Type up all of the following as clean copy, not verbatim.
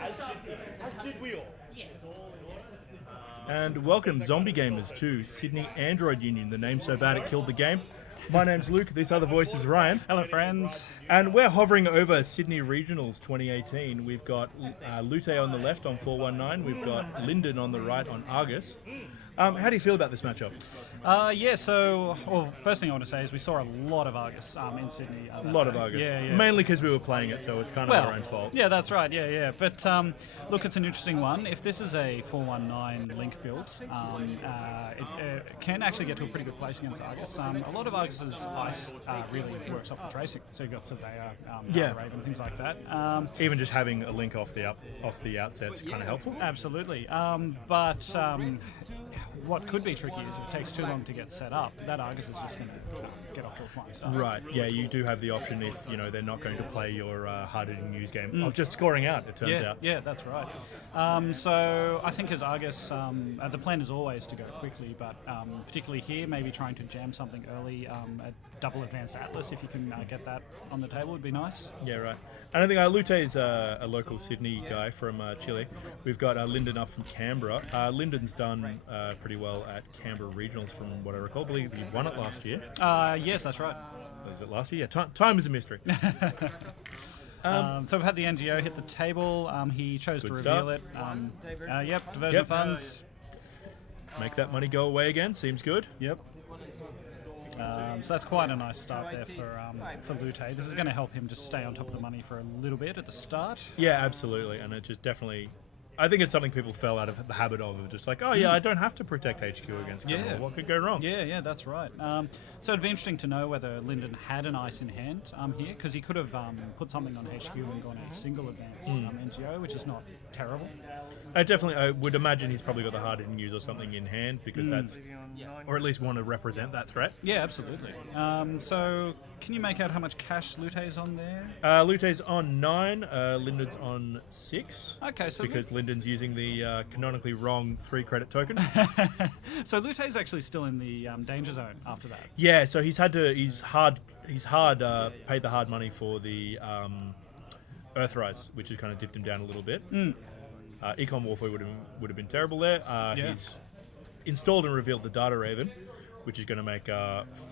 As did we all. And welcome, zombie gamers, to Sydney Android Union, the name so bad it killed the game. My name's Luke, this other voice is Ryan. Hello, friends. And we're hovering over Sydney Regionals 2018. We've got Lute on the left on 419, we've got Lyndon on the right on Argus. How do you feel about this matchup? First thing I want to say is we saw a lot of Argus in Sydney. A lot of Argus. Yeah. Mainly because we were playing it, so it's kind of our own fault. Yeah, that's right, yeah. But look, it's an interesting one. If this is a 419 link build, it can actually get to a pretty good place against Argus. A lot of Argus's ice really works off the tracing. So you've got Surveyor, Raven, things like that. Even just having a link off the outset is kind of helpful. Absolutely. What could be tricky is if it takes too long to get set up, that Argus is just going to get off to a flying start. Right, yeah, you do have the option if, they're not going to play your hard-hitting news game of just scoring out, it turns out. Yeah, that's right. So I think as Argus, the plan is always to go quickly, but particularly here, maybe trying to jam something early, a double advanced Atlas, if you can get that on the table, would be nice. Yeah, right. And I think Lute is a local Sydney guy from Chile. We've got Lyndon up from Canberra. Lyndon's done pretty well at Canberra Regionals from what I recall. I believe he won it last year. Yes, that's right. Was it last year? Yeah, time is a mystery. So we've had the NGO hit the table. He chose to reveal it. Diversion funds. Make that money go away again. Seems good. Yep. So that's quite a nice start there for Lute. This is going to help him just stay on top of the money for a little bit at the start. Yeah, absolutely. And it just definitely... I think it's something people fell out of the habit of just like, I don't have to protect HQ against Canberra. What could go wrong? Yeah, that's right. So it'd be interesting to know whether Lyndon had an ice in hand here, because he could have put something on HQ and gone a single advance NGO, which is not terrible. I would imagine he's probably got the hard-hitting use or something in hand, because that's, or at least want to represent that threat. Yeah, absolutely. So can you make out how much cash Lute's on there? Lute's on 9, Lyndon's on 6. Okay, so because Lyndon's using the canonically wrong 3-credit token. So Lute's actually still in the danger zone after that. Yeah, so he's paid the hard money for the Earthrise, which has kind of dipped him down a little bit. Econ Warfare would have been terrible there. He's installed and revealed the Data Raven, which is going to make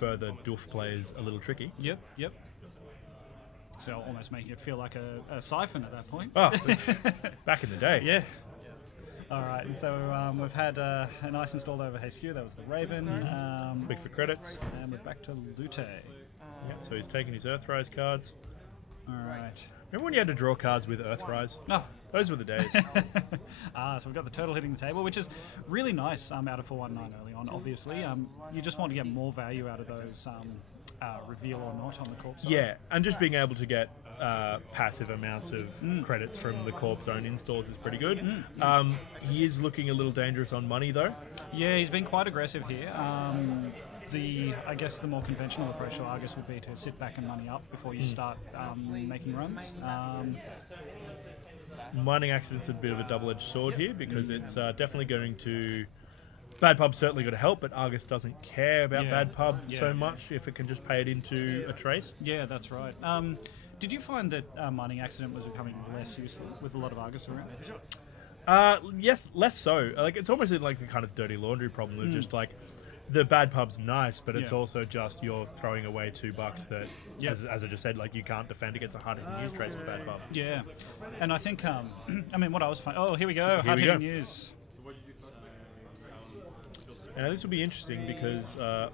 further Doof players a little tricky. Yep. So almost making it feel like a siphon at that point. Oh, back in the day. Yeah. All right, and so we've had an ice installed over HQ. That was the Raven. Quick for credits. And we're back to Lute. Yeah, so he's taking his Earthrise cards. All right. Remember when you had to draw cards with Earthrise? Oh. Those were the days. So we've got the turtle hitting the table, which is really nice out of 419 early on, obviously. You just want to get more value out of those reveal or not on the corpse side. Yeah, and just being able to get passive amounts of credits from the corpse zone installs is pretty good. He is looking a little dangerous on money, though. Yeah, he's been quite aggressive here. I guess the more conventional approach to Argus would be to sit back and money up before you start making runs. Mining accident's a bit of a double-edged sword here because it's definitely going to... Bad Pub's certainly going to help, but Argus doesn't care about Bad Pub so much if it can just pay it into a trace. Yeah, that's right. Did you find that mining accident was becoming less useful with a lot of Argus around? Yes, less so. Like it's almost like the kind of dirty laundry problem of just like the Bad Pub's nice, but it's also just you're throwing away $2 that, as I just said, like you can't defend against a hard-hitting news trace with Bad Pub. Yeah, and I think, what I was finding... Oh, here we go, hard-hitting news. Now this will be interesting because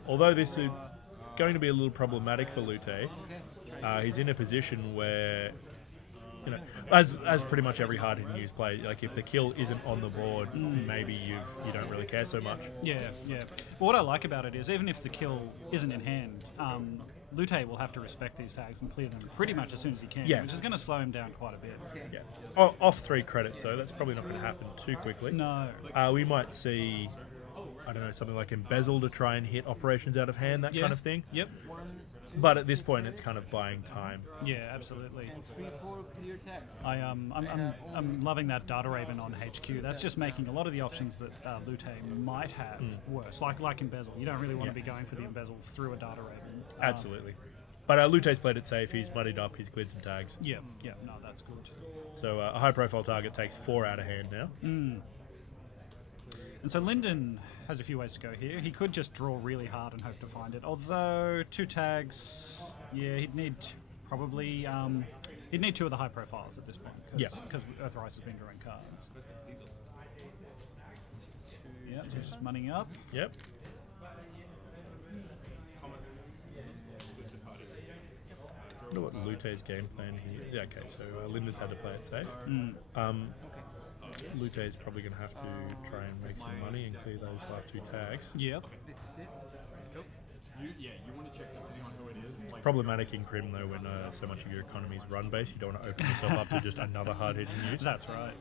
although this is going to be a little problematic for Lute, he's in a position where, as pretty much every hard-hitting news play, like if the kill isn't on the board, maybe you don't really care so much. Yeah. But what I like about it is even if the kill isn't in hand, Lute will have to respect these tags and clear them pretty much as soon as he can, which is going to slow him down quite a bit. Yeah. Off 3 credits, though, that's probably not going to happen too quickly. No. We might see, I don't know, something like Embezzle to try and hit operations out of hand, that kind of thing. Yep. But at this point, it's kind of buying time. Yeah, absolutely. I'm loving that Data Raven on HQ. That's just making a lot of the options that Lute might have worse. Like Embezzle, you don't really want to be going for the Embezzle through a Data Raven. Absolutely. But Lute's played it safe. He's muddied up. He's cleared some tags. Yeah, no, that's good. So a high-profile target takes 4 out of hand now. And so Lyndon has a few ways to go here. He could just draw really hard and hope to find it. Although 2 tags, yeah, he'd need probably he'd need 2 of the high profiles at this point. Because Earthrise has been drawing cards. Yeah, so he's just moneying up. Yep. I wonder what Lute's game plan here is. Yeah, okay, so Lyndon's had to play it safe. Lute's probably going to have to try and make some money and clear those last 2 tags. Yep. Problematic in Crim though when so much of your economy is run based. You don't want to open yourself up to just another hard hitting use. That's right.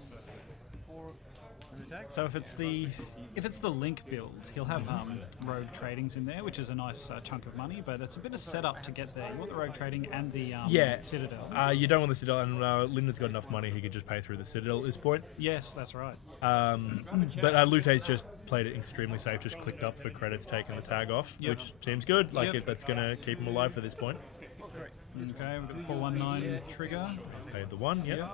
So if it's the Link build, he'll have rogue tradings in there, which is a nice chunk of money, but it's a bit of setup to get there. You want the rogue trading and the Citadel. You don't want the Citadel, and Lyndon's got enough money he could just pay through the Citadel at this point. Yes, that's right. But Lute's just played it extremely safe, just clicked up for credits, taking the tag off, which seems good. Like if that's going to keep him alive for this point. Okay, we've got the 419 trigger. He's paid the 1, yep.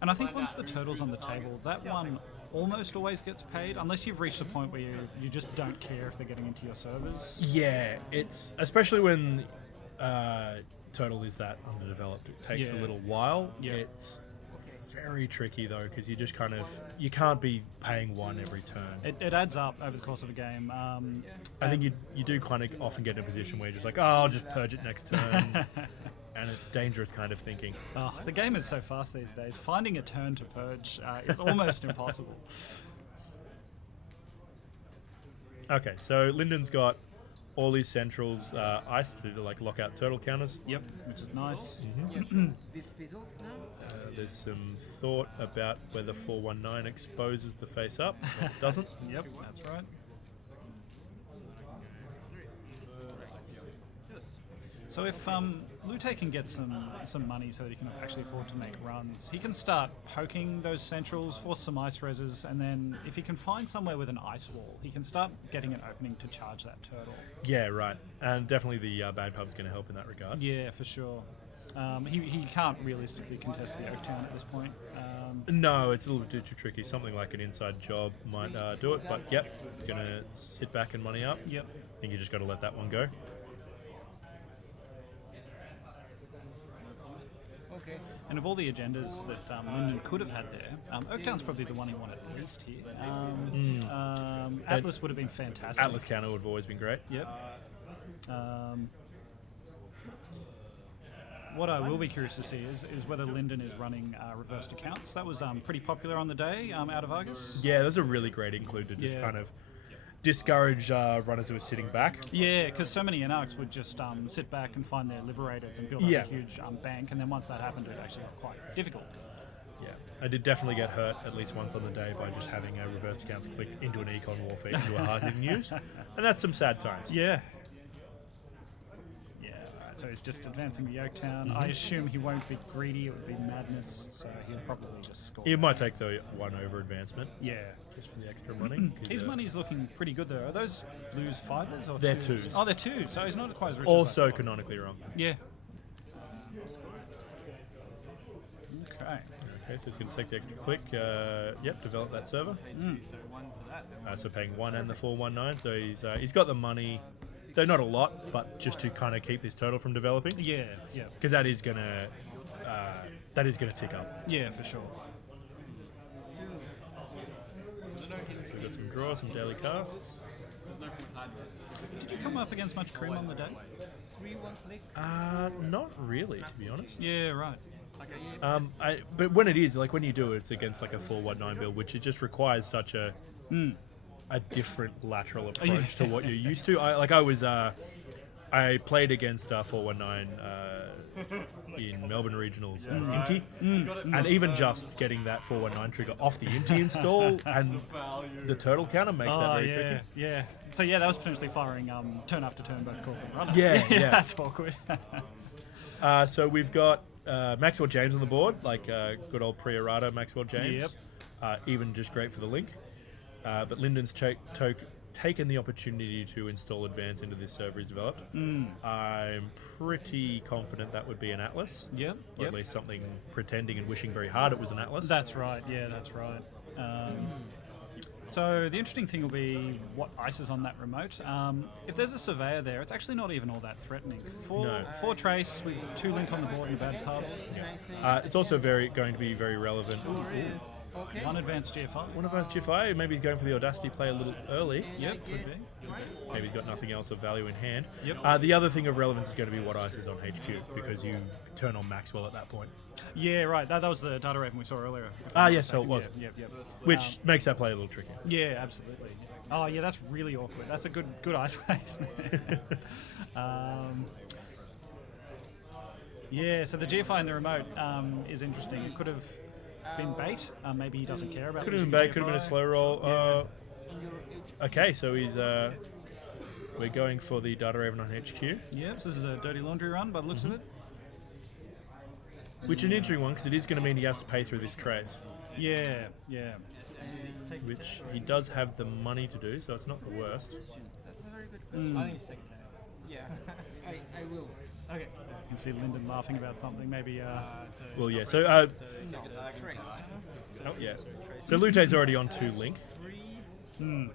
And I think once the total's on the table, that one almost always gets paid, unless you've reached a point where you just don't care if they're getting into your servers. Yeah, it's especially when total is that underdeveloped. It takes a little while. It's very tricky though, because you just you can't be paying 1 every turn. It adds up over the course of a game. I think you do kind of often get in a position where you're just like, oh, I'll just purge it next turn. And it's dangerous kind of thinking. Oh, the game is so fast these days. Finding a turn to purge is almost impossible. Okay, so Lyndon's got all these centrals iced to like lock out turtle counters. Yep, which is nice. There's some thought about whether 419 exposes the face up. Or it doesn't. Yep, that's right. So if Lute can get some money so that he can actually afford to make runs, he can start poking those centrals, force some ice reses, and then if he can find somewhere with an ice wall, he can start getting an opening to charge that turtle. Yeah, right. And definitely the bad pub's going to help in that regard. Yeah, for sure. He can't realistically contest the Oaktown at this point. No, it's a little bit too tricky. Something like an inside job might do it, but yep, going to sit back and money up. Yep. I think you just got to let that one go. And of all the agendas that Lyndon could have had there, Oaktown's probably the one he wanted least here. Atlas would have been fantastic. Atlas counter would have always been great. Yep. What I will be curious to see is whether Lyndon is running reversed accounts. That was pretty popular on the day out of Argus. Yeah, that was a really great include to just kind of discourage runners who are sitting back. Yeah, because so many Anarchs would just sit back and find their Liberators and build up a huge bank, and then once that happened, it actually got quite difficult. Yeah, I did definitely get hurt at least once on the day by just having a reverse accounts click into an econ warfare into a hard hitting use, and that's some sad times. Yeah. So he's just advancing the Oaktown. I assume he won't be greedy, it would be madness, so he'll probably just score. He might take the 1 over advancement. Yeah. Just for the extra money. His money's looking pretty good though. Are those blues 5s or they're 2s? 2s. Oh, they're 2s, so he's not quite as rich also as I thought. canonically wrong. Yeah. Okay. Okay, so he's going to take the extra click. Develop that server. So paying 1 and the 419, so he's got the money. Though not a lot, but just to kind of keep this turtle from developing. Yeah. Because that is gonna tick up. Yeah, for sure. So we've got some draws, some daily casts. Did you come up against much Crim on the day? Not really, to be honest. Yeah, right. But when it is, like when you do it, it's against like a 419 build, which it just requires such a different lateral approach to what you're used to. I played against 419 in Melbourne Regionals as Inti, and even just getting that 419 trigger off the Inti install and the turtle counter makes that very tricky. Yeah. So that was potentially firing turn after turn both corporate runner. Yeah. That's awkward. So we've got Maxwell James on the board, like good old pre-errata Maxwell James. Yep. Even just great for the link. But Lyndon's taken the opportunity to install Advance into this server he's developed. I'm pretty confident that would be an Atlas. Yep. Or at least something pretending and wishing very hard it was an Atlas. That's right. Yeah, that's right. So the interesting thing will be what ice is on that remote. If there's a surveyor there, it's actually not even all that threatening. Four trace with 2 link on the board and a bad pub. It's also going to be very relevant. One advanced GFI. One advanced GFI. Maybe he's going for the Audacity play a little early. Yep, could be. Maybe he's got nothing else of value in hand. Yep. The other thing of relevance is going to be what ice is on HQ, because you turn on Maxwell at that point. Yeah, right. That was the data raven we saw earlier. Yes, so it was. Yep. Which makes that play a little tricky. Yeah, absolutely. Oh, yeah, that's really awkward. That's a good ice place, man. Yeah, so the GFI in the remote is interesting. It could have been bait. Maybe he doesn't care about it. Could have been bait, could have been a slow roll. Okay, so he's we're going for the data raven on HQ. Yeah, so this is a dirty laundry run by the looks of it. Which is an interesting one, because it is going to mean he has to pay through this trace. Yeah. Which he does have the money to do, so it's not the worst. That's a very good question. I think it's second time. Yeah, I will. Okay. You can see Lyndon laughing about something. Maybe. Well, yeah. So, No, trace. oh yeah. So Lute's already on 2 link. And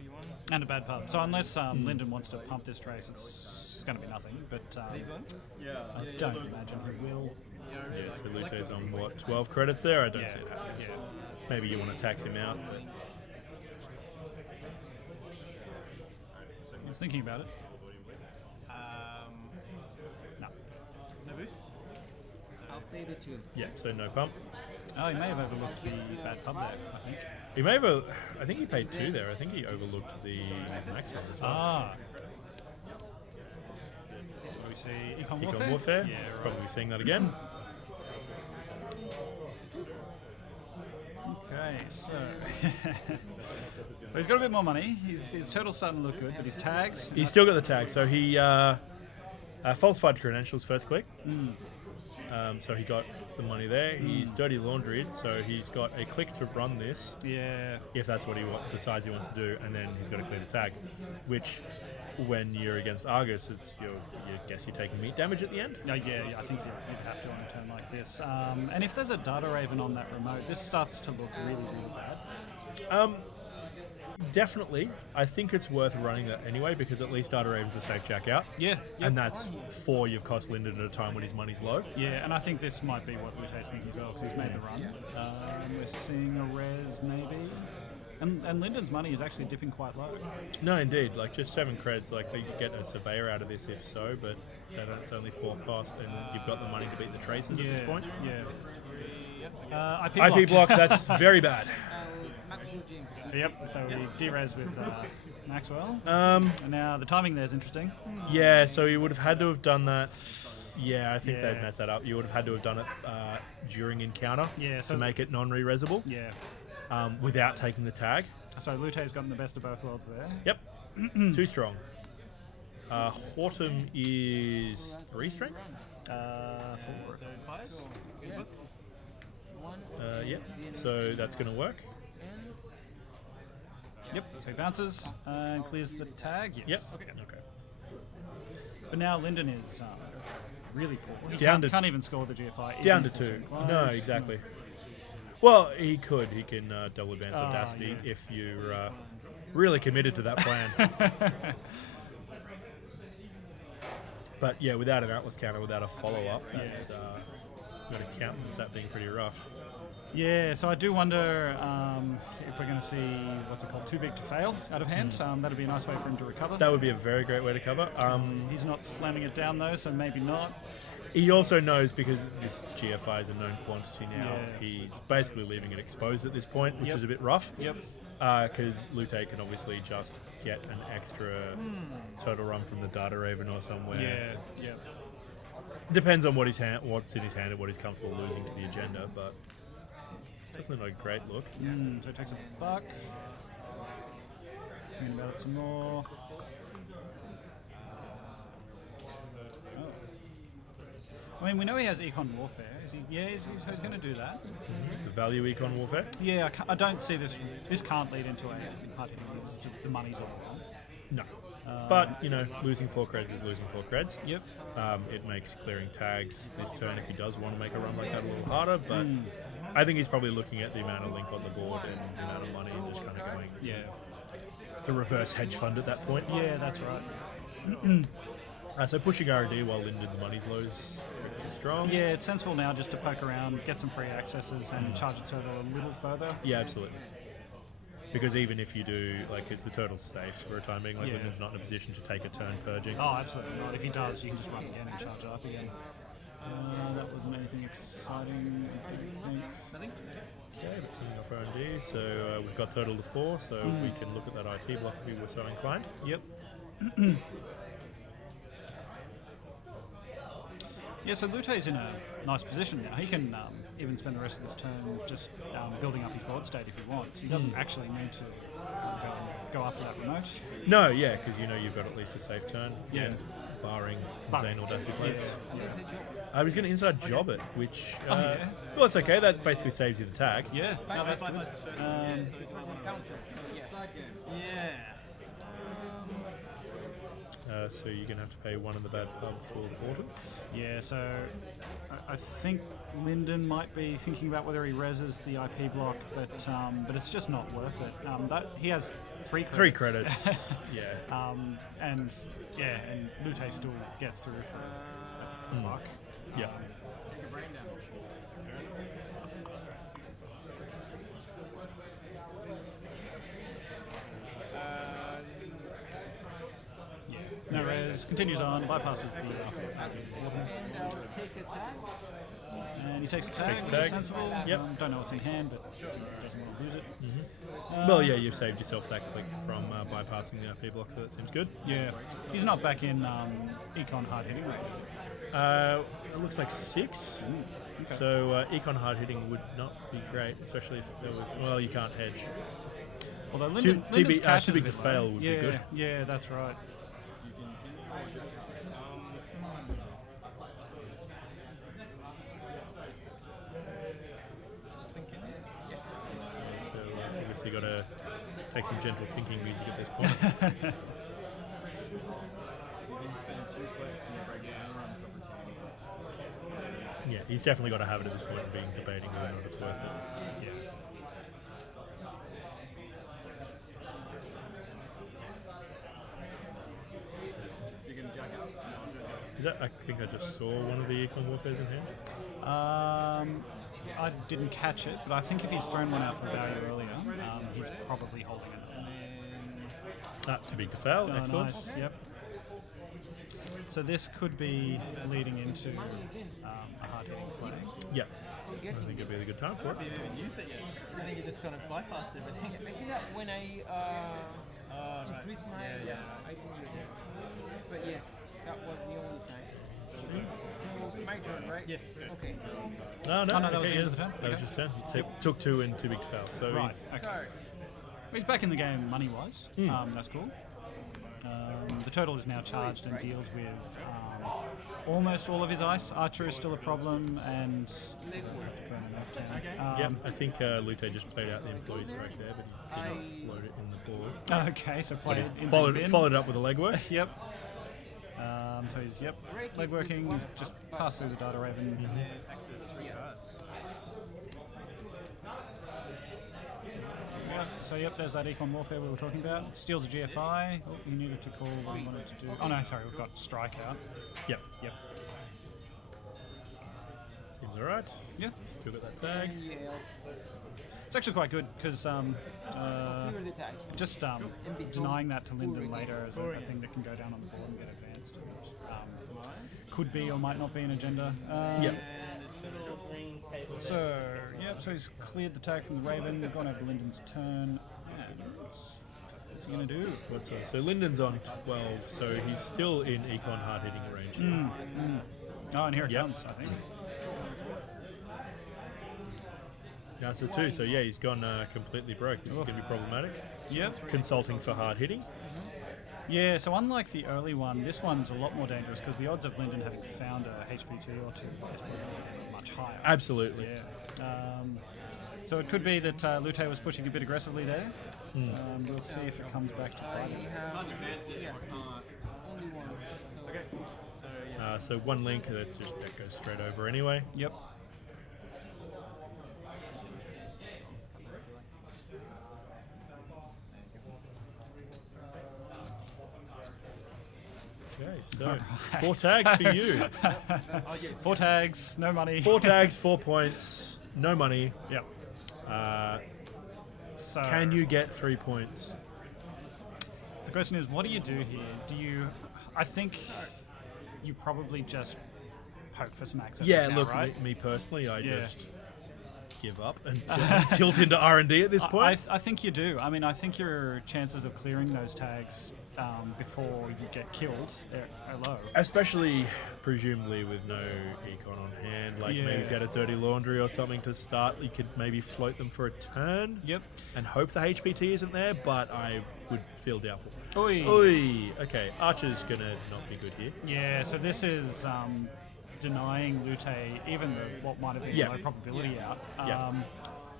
a bad pub. So unless Lyndon wants to pump this trace, it's going to be nothing. But I don't imagine he will. Yeah. So Lute's on what, 12 credits there? I don't see it happening. Yeah. Maybe you want to tax him out. I was thinking about it. No. No boost? I'll play the 2. Yeah. So no pump. Oh, he may have overlooked the bad pub there, I think. He may have. I think he paid 2 there. I think he overlooked the max one as well. Ah. What do we see? Econ Warfare? Econ Warfare. Yeah, right. Probably seeing that again. Okay, so so he's got a bit more money. His turtle's starting to look good, but he's tagged. He's still got the tag. So he falsified credentials first click. So he got the money there. He's dirty laundried, so he's got a click to run this. Yeah. If that's what he decides he wants to do, and then he's got to clear the tag, which, when you're against Argus, it's you guess you're taking meat damage at the end. Yeah, I think you'd have to on a turn like this. And if there's a data raven on that remote, this starts to look really, really bad. Definitely. I think it's worth running that anyway, because at least data raven's a safe jack out. Yeah. And that's 4 you've cost Lyndon at a time when his money's low. Yeah, and I think this might be what Lute's thinking as well, because he's made the run. We're seeing a res maybe. And Lyndon's money is actually dipping quite low. No, indeed. Like, just 7 creds, like, they could get a surveyor out of this if so, but that's only 4 cost, and you've got the money to beat the traces at this point. Yeah. IP block, that's very bad. Yep, so we de-res with Maxwell. And now the timing there is interesting. Yeah, so you would have had to have done that. Yeah, I think they've messed that up. You would have had to have done it during encounter to make it non-re-resable. Yeah. Without taking the tag. So Lute's gotten the best of both worlds there. Yep. 2 strong. Hortum is 3 strength? 4. Yep. So that's going to work. Yep. So he bounces and clears the tag. Yes. Yep. Okay. But now Lyndon is really poor. He can't even score the GFI. Down to 2. No, exactly. Well, he could. He can double advance Audacity if you're really committed to that plan. But yeah, without an Atlas counter, without a follow-up, that's got to countenance that being pretty rough. Yeah, so I do wonder if we're going to see, what's it called, too big to fail out of hand. That'd be a nice way for him to recover. That would be a very great way to cover. He's not slamming it down though, so maybe not. He also knows, because this GFI is a known quantity now, he's basically leaving it exposed at this point, which is a bit rough. Yep. Because Lute can obviously just get an extra turtle run from the data raven or somewhere. Yeah, yeah. Depends on what's in his hand and what he's comfortable losing to the agenda, but definitely not a great look. So he takes a buck. Thinking about it some more. I mean, we know he has Econ Warfare. Is he? Yeah, he's going to do that. The value Econ Warfare? Yeah, I don't see this. This can't lead into a hard hitting. The money's all gone. No. But, losing 4 creds is losing 4 creds. Yep. It makes clearing tags this turn if he does want to make a run like that a little harder, but I think he's probably looking at the amount of link on the board and the amount of money and just kind of going, it's a reverse hedge fund at that point. Yeah, that's right. So pushing R&D while Lyndon's money's low is pretty strong. Yeah, it's sensible now just to poke around, get some free accesses, and charge the turtle a little further. Yeah, absolutely. Because even if you do, it's the turtle's safe for a time being, Lyndon's not in a position to take a turn purging. Oh, absolutely not. If he does, you can just run again and charge it up again. That wasn't anything exciting, I think. Okay, that's something off R&D. So we've got turtle to 4, so we can look at that IP block if we were so inclined. Yep. Yeah, so Lute's in a nice position now. He can even spend the rest of this turn just building up his board state if he wants. He doesn't actually need to go after that remote. No, yeah, because you've got at least a safe turn. Yeah. Barring insane audacity plays. Yeah. I was going to inside job it, which well, it's okay. That basically saves you the tag. Yeah, no, that's good. So you're going to have to pay 1 in the bad pub for the portal. Yeah, so I think Lyndon might be thinking about whether he reses the IP block, but it's just not worth it. That he has 3 credits. 3 credits. Yeah. And Lute still gets through for a buck. Yeah. No res, continues on, bypasses the and he takes the tag, which is sensible. Yep. Don't know what's in hand, but doesn't want to lose it. Well, yeah, you've saved yourself that click from bypassing the IP block, so that seems good. Yeah. He's not back in Econ hard hitting, right? It looks like 6. Okay. So Econ hard hitting would not be great, especially if there was. Well, you can't hedge. Although Lyndon's cash is a bit to fail low. would be good. Yeah, that's right. So obviously got to take some gentle thinking music at this point. Yeah, he's definitely got to have it at this point, being debating whether or not it's worth it. Yeah. Is that? I think I just saw one of the Econ Warfares in hand. I didn't catch it, but I think if he's thrown one out for value earlier, he's probably holding it. Too big to fail. Oh, excellent. Nice. Yep. So this could be leading into a hard-hitting play. Yeah. I think it'd be a good time for it. I haven't used it yet. I think you just kind of bypassed everything. I did that when I increased my... I didn't use it. But yes, that was the only time. So my turn, right? Yes. Okay. No, that was the okay, end of the turn? That was Okay. just 10. He took 2 and too big to fail. So Right. he's Okay. He's back in the game money-wise. That's cool. The turtle is now charged and deals with almost all of his ice. Archer is still a problem, and I think Lute just played out the employee strike there, but he did not float it in the board. okay, so But play he's it into followed the bin. it up with a legwork. Yep. So he's leg working. He's just passed through the data raven. Yep, there's that Econ Warfare we were talking about. Steals a GFI. Oh, you needed to call what you wanted to do. Oh no, sorry, we've got strike out. Yep. Seems alright. Yeah. Still got that tag. It's actually quite good because just denying that to Lyndon later is a thing that can go down on the board and get advanced. Could be or might not be an agenda. Yep. So he's cleared the tag from the Raven. We've gone over to Lyndon's turn. What's he going to do? So Lyndon's on 12, so he's still in Econ hard hitting range. Oh, and here it comes, I think. Yeah, so 2. So yeah, he's gone completely broke. This is going to be problematic. Yep. Consulting for hard hitting. Yeah, so unlike the early one, this one's a lot more dangerous because the odds of Lyndon having found a HPT or 2 is probably much higher. Absolutely. Yeah. So it could be that Lute was pushing a bit aggressively there. We'll see if it comes back to I bite him. have only one. So one link that goes straight over anyway. Yep. Okay, so 4 tags for you. 4 tags, no money. 4 tags, 4 points, no money. Yep. So Can you get 3 points? So the question is, what do you do here? Do you? I think you probably just poke for some access. Yeah, now, look, right? me personally, I Yeah. just give up and tilt into R&D at this point. I think you do. I mean, I think your chances of clearing those tags before you get killed are low. Especially, presumably, with no econ on hand. Like, maybe if you had a dirty laundry or something to start, you could maybe float them for a turn. Yep. And hope the HPT isn't there, but I would feel doubtful. Oi. Oi. Okay, Archer's gonna not be good here. Yeah, so this is denying Lute even what might have been a low probability out.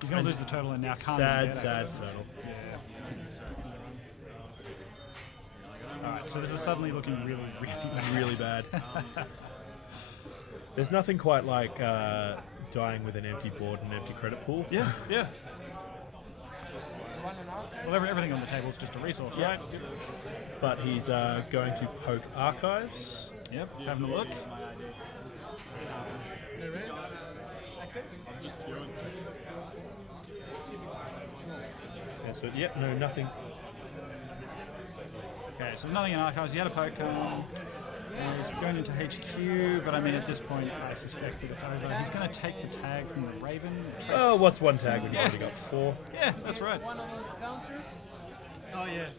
He's going to lose the turtle and now can't Sad, get sad access. turtle. Yeah. Alright, so this is suddenly looking really, really bad. Really bad. There's nothing quite like dying with an empty board and an empty credit pool. Yeah, yeah. Well, everything on the table is just a resource, right? But he's going to poke archives. Yep, he's having a look. And so, no, nothing. Okay, so nothing in archives. He had a poke. He's going into HQ, but I mean, at this point, I suspect that it's over. He's going to take the tag from the Raven. Oh, what's one tag when you've already got 4? Yeah, that's right. One on his counter. Oh yeah.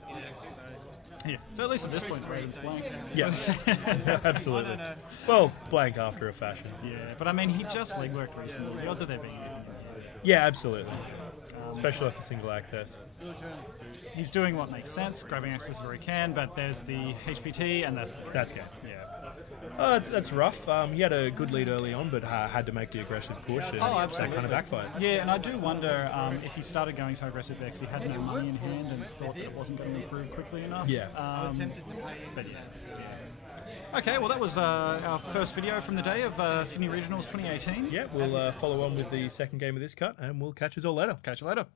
Yeah. So at least at this point, Raven's blank. Yeah, absolutely. Well, blank after a fashion. Yeah, but I mean, he just legworked recently. The odds of there being. Yeah, absolutely. Especially for single access. He's doing what makes sense, grabbing access where he can, but there's the HPT, and that's game. Yeah. That's rough. He had a good lead early on, but had to make the aggressive push, and absolutely. that kind of backfires. Yeah, and I do wonder if he started going so aggressive because he had no money in hand and thought that it wasn't going to improve quickly enough. Yeah. I was tempted to play. But yeah. Okay, well that was our first video from the day of Sydney Regionals 2018. Yeah, we'll follow on with the second game of this cut, and we'll catch us all later. Catch you later.